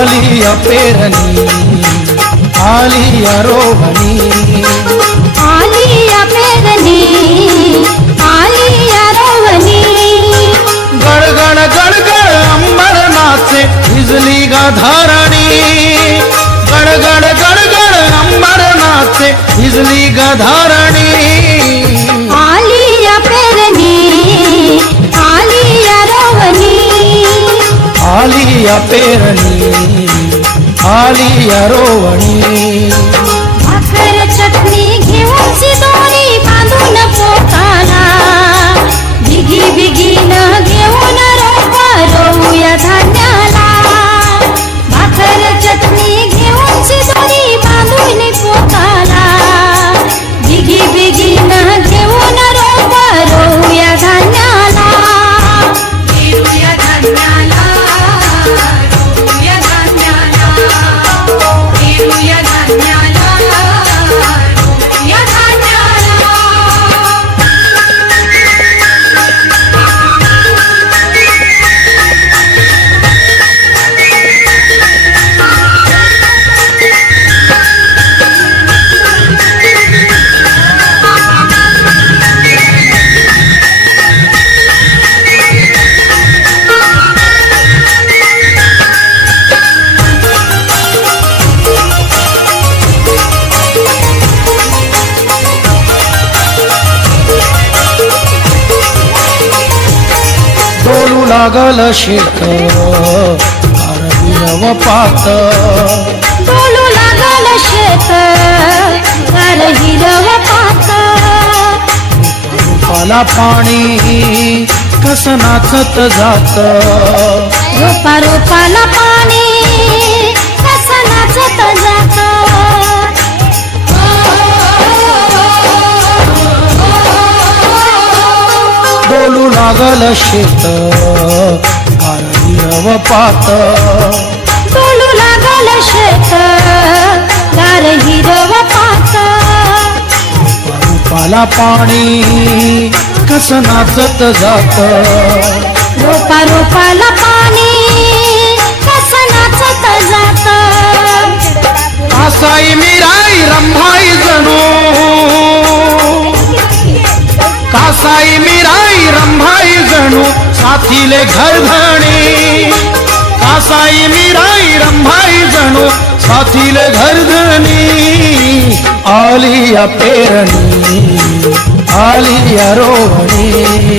आलिया पेरणी आलिया रोवणी आलिया पेरणी आलिया रोवणी गणगण गणगण अंबर नाचे भिजली गा धारणी गणगण गणगण अंबर नाचे भिजली गा धारणी आलिया पेरणी आलिया रोवणी आलिया पेरणी आलिया रोवणी भाकर चटणी घेऊन दोरी बांधून पोटाला बिगी बिगीन घेऊन रोपा रोऊया धान्याला भाकर चटणी घेऊन दोरी बांधून पोटाला बिगी बिगीन घेऊन रोपा रोऊया धान्याला पेरूया धान्याला रोऊया धान्याला पेरूया धान्याला रोऊया धान्याला डोलू लागल शेत आरविरव पात डोलू लागल शेत गार हिरव पात रूपाला पाणी कस नाचत जात रोपा रोपाला पाणी कसं नाचत जात डोलू लागल शेत आरविरव पात डोलू लागल शेत गार हिरव पात रूपाला पाणी कस नाचत जात रोपा रोपाला पाणी कसं नाचत जात कासाई मिराई रंभाई जणू कासाई मिराई रंभाई जणू साथीले घरधणी कासाई मिराई रंभाई जणू साथीले घरधणी आलिया पेरणी आलिया रोवणी